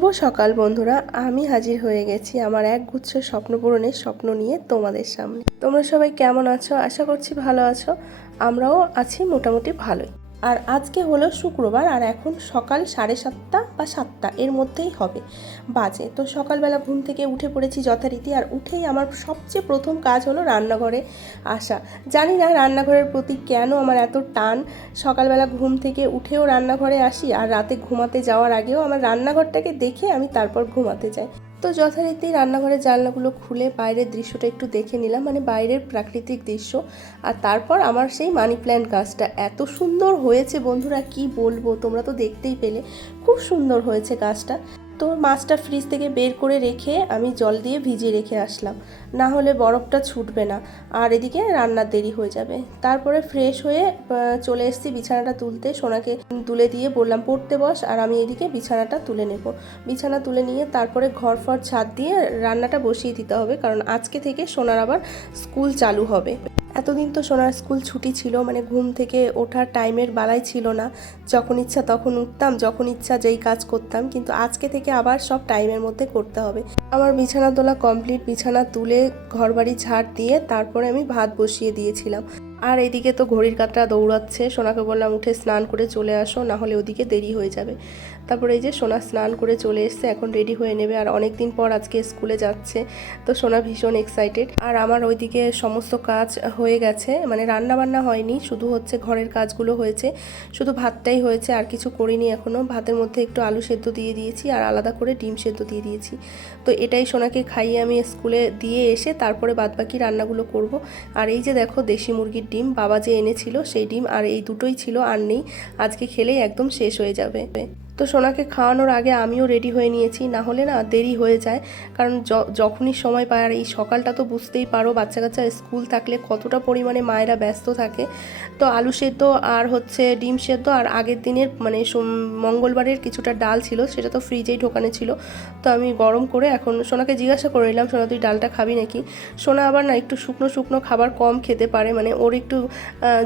শুভ সকাল বন্ধুরা, আমি হাজির হয়ে গেছি আমার একগুচ্ছ স্বপ্ন পূরণের স্বপ্ন নিয়ে তোমাদের সামনে। তোমরা সবাই কেমন আছো? আশা করছি ভালো আছো। আমরাও আছি মোটামুটি ভালোই। আর আজকে হলো শুক্রবার, আর এখন সকাল 7:30 বা 7টা এর মধ্যেই হবে বাজে। তো সকালবেলা ঘুম থেকে উঠে পড়েছি যথারীতি, আর উঠেই আমার সবচেয়ে প্রথম কাজ হলো রান্নাঘরে আসা। জানি না রান্নাঘরের প্রতি কেন আমার এত টান। সকালবেলা ঘুম থেকে উঠেও রান্নাঘরে আসি, আর রাতে ঘুমাতে যাওয়ার আগেও আমার রান্নাঘরটাকে দেখে আমি তারপর ঘুমাতে যাই। তো যথারীতি রান্নাঘরের জানলাগুলো খুলে বাইরের দৃশ্যটা একটু দেখে নিলাম, মানে বাইরের প্রাকৃতিক দৃশ্য। আর তারপর আমার সেই মানি প্ল্যান্ট গাছটা এত সুন্দর হয়েছে বন্ধুরা, কি বলবো, তোমরা তো দেখতেই পেলে খুব সুন্দর হয়েছে গাছটা। তো মাছটা ফ্রিজ থেকে বের করে রেখে আমি জল দিয়ে ভিজিয়ে রেখে আসলাম, না হলে বরফটা ছুটবে না, আর এদিকে রান্নার দেরি হয়ে যাবে। তারপরে ফ্রেশ হয়ে চলে এসেছি বিছানাটা তুলতে। সোনাকে তুলে দিয়ে বললাম পড়তে বস, আর আমি এদিকে বিছানাটা তুলে নেব। বিছানা তুলে নিয়ে তারপরে ঘর ফর ছাদ দিয়ে রান্নাটা বসিয়ে দিতে হবে, কারণ আজকে থেকে সোনার আবার স্কুল চালু হবে। এতদিন তো সোনার স্কুল ছুটি ছিল, মানে ঘুম থেকে ওঠার টাইমের বালাই ছিল না, যখন ইচ্ছা তখন উঠতাম, যখন ইচ্ছা যেই কাজ করতাম। কিন্তু আজকে থেকে আবার সব টাইমের মধ্যে করতে হবে। আমার বিছানা তোলা কমপ্লিট। বিছানা তুলে ঘরবাড়ি ঝাড় দিয়ে তারপরে আমি ভাত বসিয়ে দিয়েছিলাম। আর এদিকে তো ঘড়ির কাঁটা দৌড়াচ্ছে। সোনাকে বললাম উঠে স্নান করে চলে আসো, না হলে ওদিকে দেরি হয়ে যাবে। তারপরে এই যে সোনা স্নান করে চলে এসছে, এখন রেডি হয়ে নেবে। আর অনেক দিন পর আজকে স্কুলে যাচ্ছে, তো সোনা ভীষণ এক্সাইটেড। আর আমার ওইদিকে সমস্ত কাজ হয়ে গেছে, মানে রান্না বান্না হয়নি, শুধু হচ্ছে ঘরের কাজগুলো হয়েছে, শুধু ভাতটাই হয়েছে, আর কিছু করিনি এখনও। ভাতের মধ্যে একটু আলু সেদ্ধ দিয়ে দিয়েছি, আর আলাদা করে ডিম সেদ্ধ দিয়ে দিয়েছি। তো এটাই সোনাকে খাইয়ে আমি স্কুলে দিয়ে এসে তারপরে বাদবাকি রান্নাগুলো করব। আর এই যে দেখো দেশি মুরগির ডিম বাবা যে এনেছিল সেই ডিম, আর এই দুটোই ছিল, আর নেই। আজকে খেলেই একদম শেষ হয়ে যাবে। তো সোনাকে খাওয়ানোর আগে আমিও রেডি হয়ে নিয়েছি, না হলে না দেরি হয়ে যায়। কারণ যখনই সময় পায়, আর এই সকালটা তো বুঝতেই পারো বাচ্চা কাচ্চা স্কুল থাকলে কতটা পরিমাণে মায়েরা ব্যস্ত থাকে। তো আলু সেদ্ধ আর হচ্ছে ডিম সেদ্ধ, আর আগের দিনের মানে মঙ্গলবারের কিছুটা ডাল ছিল, সেটা তো ফ্রিজেই ঢোকানো ছিল। তো আমি গরম করে এখন সোনাকে জিজ্ঞাসা করে নিলাম, সোনা তুই ডালটা খাবি নাকি? সোনা আবার না একটু শুকনো শুকনো খাবার কম খেতে পারে, মানে ওর একটু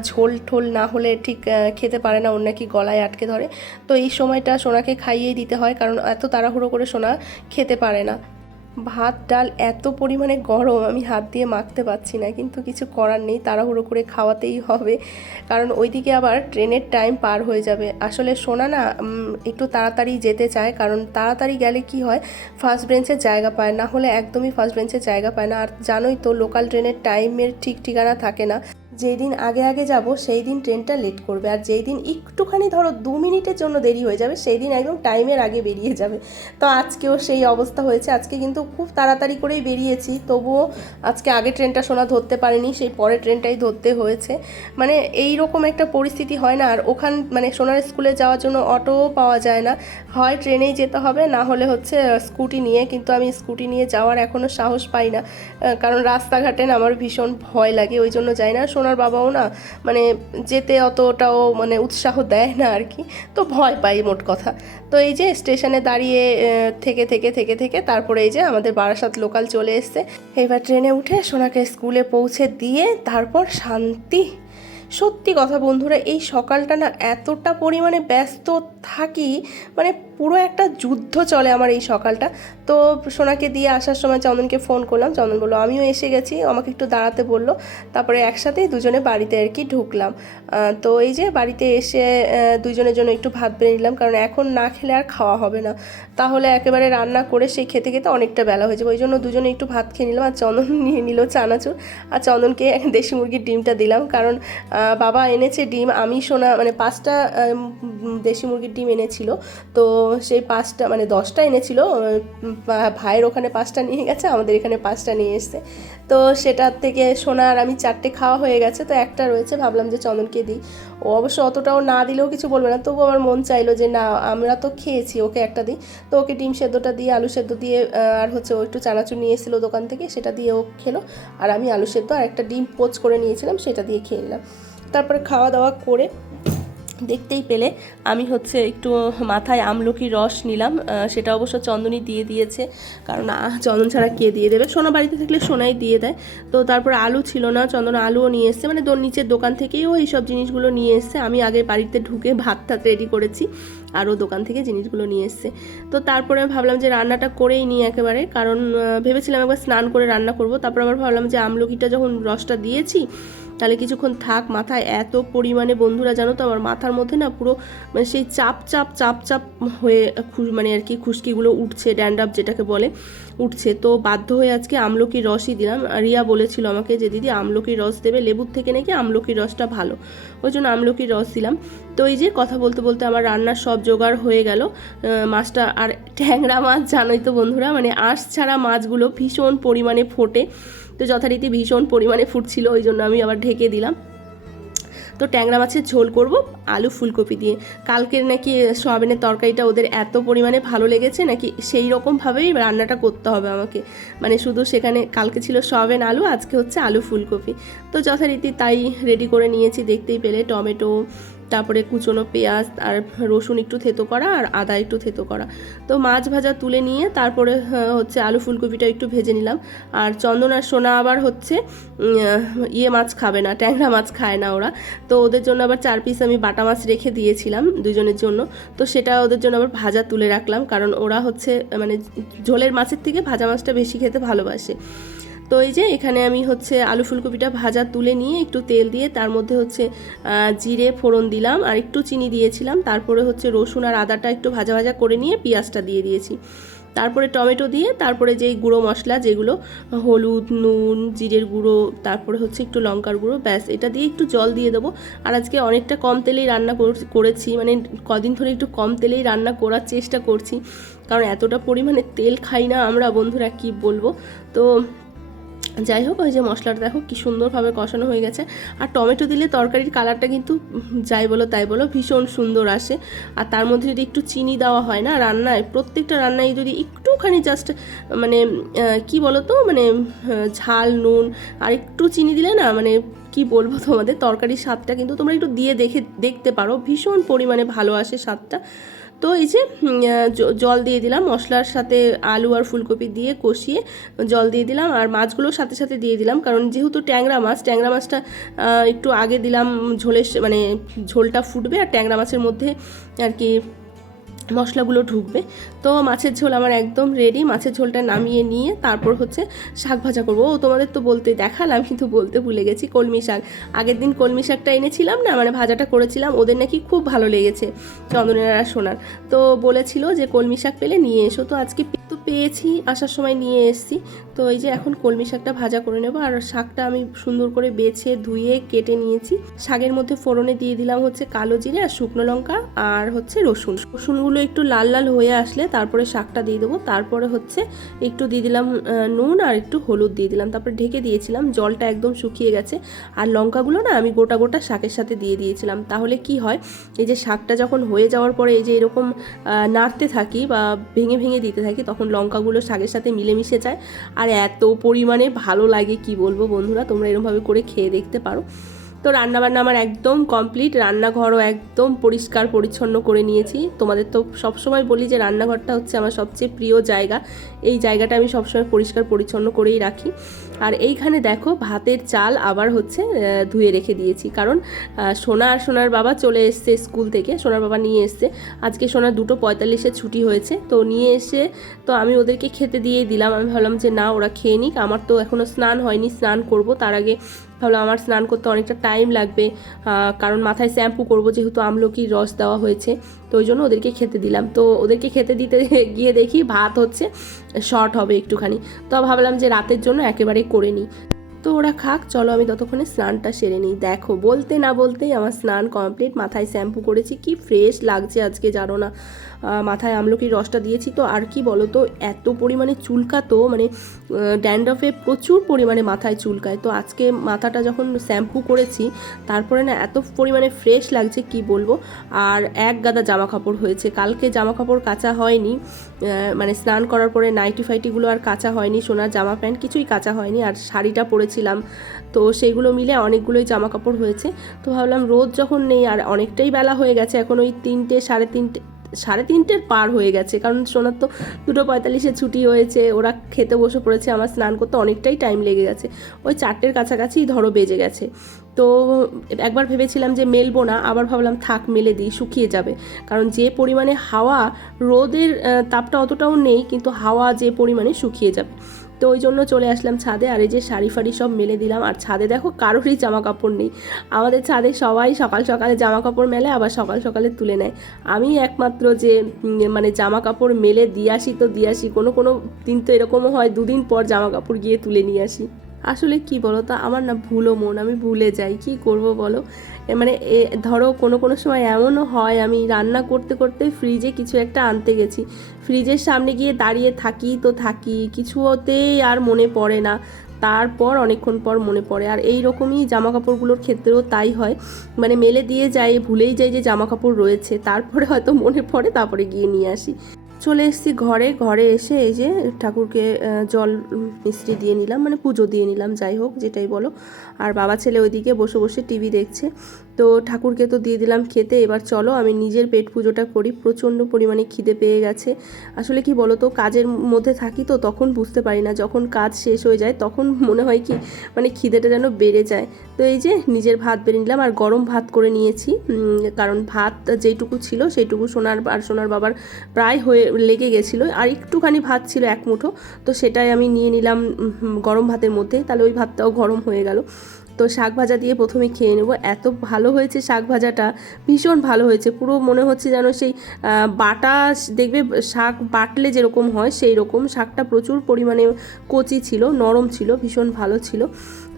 ঝোল ঠোল না হলে ঠিক খেতে পারে না, ওর নাকি গলায় আটকে ধরে। তো এই সময়টা সোনাকে খাইয়েই দিতে হয়, কারণ এত তাড়াহুড়ো করে সোনা খেতে পারে না। ভাত ডাল এত পরিমাণে গরম, আমি হাত দিয়ে মাখতে পারছি না, কিন্তু কিছু করার নেই, তাড়াহুড়ো করে খাওয়াতেই হবে, কারণ ওইদিকে আবার ট্রেনের টাইম পার হয়ে যাবে। আসলে সোনা না একটু তাড়াতাড়ি যেতে চায়, কারণ তাড়াতাড়ি গেলে কি হয়, ফার্স্ট বেঞ্চের জায়গা পায়, না হলে একদমই ফার্স্ট বেঞ্চের জায়গা পায় না। আর জানোই তো লোকাল ট্রেনের টাইমের ঠিক ঠিকানা থাকে না। যেই দিন আগে আগে যাব সেই দিন ট্রেনটা লেট করবে, আর যেই দিন একটুখানি ধরো 2 মিনিটের জন্য দেরি হয়ে যাবে সেই দিন একদম টাইমের আগে বেরিয়ে যাবে। তো আজকেও সেই অবস্থা হয়েছে। আজকে কিন্তু খুব তাড়াতাড়ি করেই বেরিয়েছি, তবুও আজকে আগে ট্রেনটা সোনা ধরতে পারেনি, সেই পরে ট্রেনটাই ধরতে হয়েছে। মানে এই রকম একটা পরিস্থিতি হয় না। আর মানে সোনার স্কুলে যাওয়ার জন্য অটোও পাওয়া যায় না, হয় ট্রেনেই যেতে হবে, না হলে হচ্ছে স্কুটি নিয়ে। কিন্তু আমি স্কুটি নিয়ে যাওয়ার এখনও সাহস পাই না, কারণ রাস্তাঘাটে না আমার ভীষণ ভয় লাগে, ওই জন্য যাই না। সোনার বাবাও না মানে যেতে অতটাও মানে উৎসাহ দেয় না আর কি, তো ভয় পাই মোট কথা। তো এই যে স্টেশনে দাঁড়িয়ে থেকে থেকে থেকে থেকে তারপরে এই যে আমাদের বারাসাত লোকাল চলে এসছে। এবার ট্রেনে উঠে সোনাকে স্কুলে পৌঁছে দিয়ে তারপর শান্তি। সত্যি কথা বন্ধুরা, এই সকালটা না এতটা পরিমাণে ব্যস্ত থাকি, মানে পুরো একটা যুদ্ধ চলে আমার এই সকালটা। তো সোনাকে দিয়ে আসার সময় চন্দনকে ফোন করলাম, চন্দন বললো আমিও এসে গেছি, আমাকে একটু দাঁড়াতে বললো। তারপরে একসাথেই দুজনে বাড়িতে আর কি ঢুকলাম। তো এই যে বাড়িতে এসে দুজনের জন্য একটু ভাত বেড়ে নিলাম, কারণ এখন না খেলে আর খাওয়া হবে না, তাহলে একেবারে রান্না করে সেই খেতে খেতে অনেকটা বেলা হয়ে যাবে। ওই জন্য দুজনে একটু ভাত খেয়ে নিলাম। আর চন্দন নিয়ে নিল চানাচুর, আর চন্দনকে দেশি মুরগির ডিমটা দিলাম, কারণ বাবা এনেছে ডিম, আমি সোনা মানে 5টা দেশি মুরগির ডিম এনেছিল। তো সেই 5টা মানে 10টা এনেছিল, ভাইয়ের ওখানে 5টা নিয়ে গেছে, আমাদের এখানে 5টা নিয়ে এসছে। তো সেটার থেকে সোনা আর আমি 4টে খাওয়া হয়ে গেছে, তো একটা রয়েছে, ভাবলাম যে চন্দনকে দিই। ও অবশ্য অতটাও না দিলেও কিছু বলবে না, তবু আমার মন চাইলো যে না আমরা তো খেয়েছি, ওকে একটা দিই। তো ওকে ডিম সেদ্ধটা দিয়ে আলু সেদ্ধ দিয়ে, আর হচ্ছে ও একটু চানাচুর নিয়ে এসেছিলো দোকান থেকে, সেটা দিয়ে ও খেলো। আর আমি আলু সেদ্ধ আর একটা ডিম পোচ করে নিয়েছিলাম, সেটা দিয়ে খেয়ে নিলাম। তারপরে খাওয়া দাওয়া করে দেখতেই পেলে আমি হচ্ছে একটু মাথায় আমলকির রস নিলাম, সেটা অবশ্য চন্দনই দিয়ে দিয়েছে, কারণ চন্দন ছাড়া কে দিয়ে দেবে, সোনা বাড়িতে থাকলে সোনাই দিয়ে দেয়। তো তারপর আলু ছিল না, চন্দন আলুও নিয়ে এসছে, মানে নিচের দোকান থেকেও এইসব জিনিসগুলো নিয়ে এসছে। আমি আগে বাড়িতে ঢুকে ভাত রেডি করেছি, আরও দোকান থেকে জিনিসগুলো নিয়ে এসছে। তো তারপরে ভাবলাম যে রান্নাটা করেই নিই একেবারে, কারণ ভেবেছিলাম একবার স্নান করে রান্না করব। তারপর আবার ভাবলাম যে আমলকিটা যখন রসটা দিয়েছি তাহলে কিছুক্ষণ থাক। মাথায় এত পরিমাণে বন্ধুরা জানো তো আমার মাথার মধ্যে না পুরো মানে সেই চাপ চাপ চাপ চাপ হয়ে মানে আর কি খুশকিগুলো উঠছে, ড্যান্ড্রাফ যেটাকে বলে উঠছে। তো বাধ্য হয়ে আজকে আমলকির রসই দিলাম। রিয়া বলেছিল আমাকে যে দিদি আমলকির রস দেবে, লেবুর থেকে নাকি আমলকির রসটা ভালো, ওই জন্য আমলকির রস দিলাম। তো এই যে কথা বলতে বলতে আমার রান্নার সব জোগাড় হয়ে গেল। মাছটা আর ট্যাংরা মাছ জানোই তো বন্ধুরা, মানে আঁশ ছাড়া মাছগুলো ভীষণ পরিমাণে ফোটে, তো যথারীতি ভীষণ পরিমাণে ফুটছিল, ওই জন্য আমি আবার ঢেকে দিলাম। তো ট্যাংরা মাছের ঝোল করব আলু ফুলকপি দিয়ে। কালকের নাকি সয়াবিনের তরকারিটা ওদের এত পরিমাণে ভালো লেগেছে নাকি সেই রকমভাবেই রান্নাটা করতে হবে আমাকে, মানে শুধু সেখানে কালকে ছিল সয়াবিন আলু, আজকে হচ্ছে আলু ফুলকপি। তো যথারীতি তাই রেডি করে নিয়েছি, দেখতেই পেলে টমেটো, তারপরে কুচনো পেঁয়াজ আর রসুন একটু থেতো করা আর আদা একটু থেতো করা। তো মাছ ভাজা তুলে নিয়ে তারপরে হচ্ছে আলু ফুলকপিটা একটু ভেজে নিলাম। আর চন্দন আর সোনা আবার হচ্ছে মাছ খাবে না, ট্যাংরা মাছ খায় না ওরা, তো ওদের জন্য আবার 4 পিস আমি বাটা মাছ রেখে দিয়েছিলাম দুজনের জন্য। তো সেটা ওদের জন্য আবার ভাজা তুলে রাখলাম, কারণ ওরা হচ্ছে মানে ঝোলের মাছের থেকে ভাজা মাছটা বেশি খেতে ভালোবাসে। তো এই যে এখানে আমি হচ্ছে আলু ফুলকপিটা ভাজা তুলে নিয়ে একটু তেল দিয়ে তার মধ্যে হচ্ছে জিরে ফোড়ন দিলাম আর একটু চিনি দিয়েছিলাম। তারপরে হচ্ছে রসুন আর আদাটা একটু ভাজা ভাজা করে নিয়ে পেঁয়াজটা দিয়ে দিয়েছি। তারপরে টমেটো দিয়ে তারপরে যেই গুঁড়ো মশলা যেগুলো হলুদ, নুন, জিরের গুঁড়ো, তারপরে হচ্ছে একটু লঙ্কার গুঁড়ো, ব্যাস এটা দিয়ে একটু জল দিয়ে দেবো। আর আজকে অনেকটা কম তেলেই রান্না করেছি, মানে কদিন ধরে একটু কম তেলেই রান্না করার চেষ্টা করছি, কারণ এতটা পরিমাণে তেল খাই না আমরা বন্ধুরা, কি বলবো। তো যাই হোক, ওই যে মশলাটা দেখো কি সুন্দরভাবে কষানো হয়ে গেছে। আর টমেটো দিলে তরকারির কালারটা কিন্তু যাই বলো তাই বলো ভীষণ সুন্দর আসে। আর তার মধ্যে যদি একটু চিনি দেওয়া হয় না রান্নায়, প্রত্যেকটা রান্নায় যদি একটুখানি জাস্ট মানে কি বলো তো মানে ঝাল, নুন আর একটু চিনি দিলে না, মানে কি বলবো তোমাদের, তরকারির স্বাদটা কিন্তু তোমরা একটু দিয়ে দেখতে পারো, ভীষণ পরিমাণে ভালো আসে স্বাদটা। তো এই যে জল দিয়ে দিলাম, মশলার সাথে আলু আর ফুলকপি দিয়ে কষিয়ে জল দিয়ে দিলাম, আর মাছগুলোর সাথে সাথে দিয়ে দিলাম, কারণ যেহেতু ট্যাংরা মাছটা একটু আগে দিলাম ঝোলের মানে ঝোলটা ফুটবে আর ট্যাংরা মাছের মধ্যে আর কি মশলাগুলো ঢুকবে। তো মাছের ঝোল আমার একদম রেডি। মাছের ঝোলটা নামিয়ে নিয়ে তারপর হচ্ছে শাক ভাজা করবো। তোমাদের তো বলতে দেখালাম কিন্তু বলতে ভুলে গেছি, কলমি শাক। আগের দিন কলমি শাকটা এনেছিলাম না, মানে ভাজাটা করেছিলাম, ওদের নাকি খুব ভালো লেগেছে চন্দনের আর সোনার। তো বলেছিল যে কলমি শাক পেলে নিয়ে এসো, তো আজকে তো পেয়েছি, আসার সময় নিয়ে এসেছি। তো এই যে এখন কলমি শাকটা ভাজা করে নেবো। আর শাকটা আমি সুন্দর করে বেছে ধুয়ে কেটে নিয়েছি। শাকের মধ্যে ফোড়নে দিয়ে দিলাম হচ্ছে কালো জিরে আর শুকনো লঙ্কা আর হচ্ছে রসুনগুলো একটু লাল লাল হয়ে আসলে তারপরে শাকটা দিয়ে দেবো। তারপরে হচ্ছে একটু দিয়ে দিলাম নুন আর একটু হলুদ দিয়ে দিলাম, তারপরে ঢেকে দিয়েছিলাম। জলটা একদম শুকিয়ে গেছে। আর লঙ্কাগুলো না আমি গোটা গোটা শাকের সাথে দিয়ে দিয়েছিলাম। তাহলে কি হয়, এই যে শাকটা যখন হয়ে যাওয়ার পরে এই যে এরকম নাড়তে থাকি বা ভেঙে ভেঙে দিতে থাকি, তখন লঙ্কাগুলো শাকের সাথে মিলেমিশে যায় আর এত পরিমাণে ভালো লাগে কি বলবো বন্ধুরা, তোমরা এরকমভাবে করে খেয়ে দেখতে পারো। তো রান্নাবান্না আমার একদম কমপ্লিট, রান্নাঘরও একদম পরিষ্কার পরিচ্ছন্ন করে নিয়েছি। তোমাদের তো সবসময় বলি যে রান্নাঘরটা হচ্ছে আমার সবচেয়ে প্রিয় জায়গা, এই জায়গাটা আমি সবসময় পরিষ্কার পরিচ্ছন্ন করেই রাখি। আর এইখানে দেখো ভাতের চাল আবার হচ্ছে ধুয়ে রেখে দিয়েছি, কারণ সোনা আর সোনার বাবা চলে এসছে স্কুল থেকে, সোনার বাবা নিয়ে এসছে। আজকে সোনার 2:45 ছুটি হয়েছে, তো নিয়ে এসে তো আমি ওদেরকে খেতে দিয়েই দিলাম। আমি ভাবলাম যে না ওরা খেয়ে নিক, আমার তো এখনও স্নান হয়নি, স্নান করব, তার আগে ভাবলাম আমার স্নান করতে অনেকটা টাইম লাগবে, কারণ মাথায় শ্যাম্পু করব যেহেতু আমলকির রস দেওয়া হয়েছে, তো ওই জন্য ওদেরকে খেতে দিলাম। তো ওদেরকে খেতে দিতে গিয়ে দেখি ভাত হচ্ছে শর্ট হবে একটুখানি, তো ভাবলাম যে রাতের জন্য একেবারেই করে নিই। তো ওরা খাক, চলো আমি ততক্ষণে স্নানটা সেরে নিই। দেখো বলতে না বলতেই আমার স্নান কমপ্লিট, মাথায় শ্যাম্পু করেছি, কি ফ্রেশ লাগছে আজকে জানো না। মাথায় আমলকির রসটা দিয়েছি তো, আর কি বলো তো এত পরিমাণে চুলকাতো, মানে ড্যান্ড্রফে প্রচুর পরিমাণে মাথায় চুলকায়। তো আজকে মাথাটা যখন শ্যাম্পু করেছি তারপরে না এত পরিমাণে ফ্রেশ লাগছে কি বলবো। আর এক গাদা জামা কাপড় হয়েছে, কালকে জামা কাপড় কাচা হয়নি, মানে স্নান করার পরে নাইটি ফাইটিগুলো আর কাচা হয়নি, সোনার জামা প্যান্ট কিছুই কাচা হয়নি, আর শাড়িটা পরেছিলাম, তো সেইগুলো মিলে অনেকগুলোই জামা কাপড় হয়েছে। তো ভাবলাম রোদ যখন নেই আর অনেকটাই বেলা হয়ে গেছে, এখন ওই 3টে সাড়ে 3টে 3:30 পার হয়ে গেছে, কারণ সোনার তো 2:45 ছুটি হয়েছে, ওরা খেতে বসে পড়েছে, আমার স্নান করতে অনেকটাই টাইম লেগে গেছে, ওই 4টের কাছাকাছি ধরো বেজে গেছে। তো একবার ভেবেছিলাম যে মেলবো না, আবার ভাবলাম থাক মেলে দিই, শুকিয়ে যাবে, কারণ যে পরিমাণে হাওয়া, রোদের তাপটা অতটাও নেই কিন্তু হাওয়া যে পরিমাণে শুকিয়ে যাবে। তো ওই জন্য চলে আসলাম ছাদে, আর এই যে শাড়ি ফাড়ি সব মেলে দিলাম। আর ছাদে দেখো কারোরই জামা কাপড় নেই, আমাদের ছাদে সবাই সকাল সকালে জামা কাপড় মেলে আবার সকাল সকালে তুলে নেয়, আমি একমাত্র যে মানে জামা কাপড় মেলে দিয়ে আসি তো দিয়ে আসি, কোনো কোনো দিন তো এরকমও হয় 2 দিন পর জামা কাপড় গিয়ে তুলে নিয়ে আসি। আসলে কি বলো তো, আমার না ভুলো মন, আমি ভুলে যাই, কি করব বলো। মানে ধরো কোনো কোনো সময় এমনও হয় আমি রান্না করতে করতে ফ্রিজে কিছু একটা আনতে গেছি, ফ্রিজের সামনে গিয়ে দাঁড়িয়ে থাকি তো থাকি, কিছুতেই আর মনে পড়ে না, তারপর অনেকক্ষণ পর মনে পড়ে। আর এই রকমই জামা কাপড়গুলোর ক্ষেত্রেও তাই হয়, মানে মেলে দিয়ে যাই, ভুলেই যাই যে জামা কাপড় রয়েছে, তারপরে হয়তো মনে পড়ে, তারপরে গিয়ে নিয়ে আসি। চলে এসেছি ঘরে এসে এই যে ঠাকুরকে জল মিষ্টি দিয়ে নিলাম, মানে পুজো দিয়ে নিলাম, যাই হোক যেটাই বলো। আর বাবা ছেলে ওইদিকে বসে বসে টিভি দেখছে। তো ঠাকুরকে তো দিয়ে দিলাম খেতে, এবার চলো আমি নিজের পেট পুজোটা করি, প্রচণ্ড পরিমাণে খিদে পেয়ে গেছে। আসলে কি বলো তো, কাজের মধ্যে থাকি তো তখন বুঝতে পারি না, যখন কাজ শেষ হয়ে যায় তখন মনে হয় কি মানে খিদেটা যেন বেড়ে যায়। তো এই যে নিজের ভাত বেড়ে নিলাম, আর গরম ভাত করে নিয়েছি, কারণ ভাত যেইটুকু ছিল সেইটুকু সোনার বাবার প্রায় হয়ে লেগে গেছিলো, আর একটুখানি ভাত ছিল 1 মুঠো, তো সেটাই আমি নিয়ে নিলাম গরম ভাতের মধ্যে, তাহলে ওই ভাতটাও গরম হয়ে গেল। তো শাক ভাজা দিয়ে প্রথমে খেয়ে নেব, এত ভালো হয়েছে শাক ভাজাটা, ভীষণ ভালো হয়েছে, পুরো মনে হচ্ছে যেন সেই বাটা, দেখবে শাক বাটলে যেরকম হয় সেই রকম, শাকটা প্রচুর পরিমাণে কচি ছিল, নরম ছিল, ভীষণ ভালো ছিল।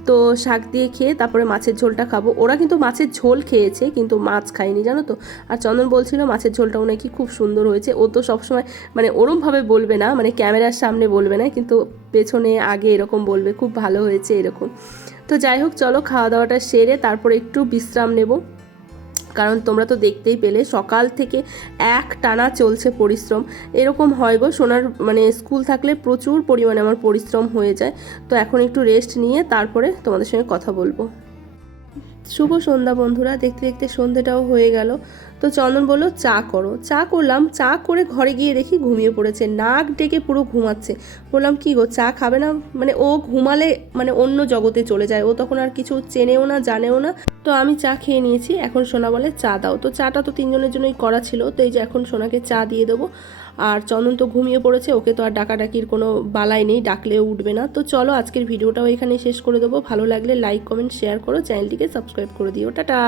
তো শাক দিয়ে খেয়ে তারপরে মাছের ঝোলটা খাবো। ওরা কিন্তু মাছের ঝোল খেয়েছে কিন্তু মাছ খায়নি, জানো তো। আর চন্দন বলছিল মাছের ঝোলটাও নাকি খুব সুন্দর হয়েছে, ও তো সবসময় মানে ওরমভাবে বলবে না, মানে ক্যামেরার সামনে বলবে না, কিন্তু পেছনে আগে এরকম বলবে খুব ভালো হয়েছে এরকম। তো যাই হোক চলো খাওয়া দাওয়াটা সেরে তারপরে একটু বিশ্রাম নেব, কারণ তোমরা তো দেখতেই পেলে সকাল থেকে টানা চলছে পরিশ্রম, এরকম হয় গো সোনার, মানে স্কুল থাকলে প্রচুর পরিমাণে আমার পরিশ্রম হয়ে যায়। তো এখন একটু রেস্ট নিয়ে তারপরে তোমাদের সঙ্গে কথা বলবো। শুভ সন্ধ্যা বন্ধুরা, দেখতে দেখতে সন্ধ্যেটাও হয়ে গেল। তো চন্দন বললো চা করো, চা করলাম, চা করে ঘরে গিয়ে দেখি ঘুমিয়ে পড়েছে, নাক ডেকে পুরো ঘুমাচ্ছে। বললাম কি গো চা খাবে না, মানে ও ঘুমালে মানে অন্য জগতে চলে যায়, ও তখন আর কিছু চেনেও না জানেও না। তো আমি চা খেয়ে নিয়েছি, এখন সোনা বলে চা দাও, তো চাটা তো 3 জনের জন্যই করা ছিল, তো এই যে এখন সোনাকে চা দিয়ে দেবো। আর চন্দন তো ঘুমিয়ে পড়েছে, ওকে তো আর ডাকাডাকির কোনো বালাই নেই, ডাকলেও উঠবে না। তো চলো আজকের ভিডিওটাও এখানে শেষ করে দেবো, ভালো লাগলে লাইক কমেন্ট শেয়ার করো, চ্যানেলটিকে সাবস্ক্রাইব করে দিও, টাটা।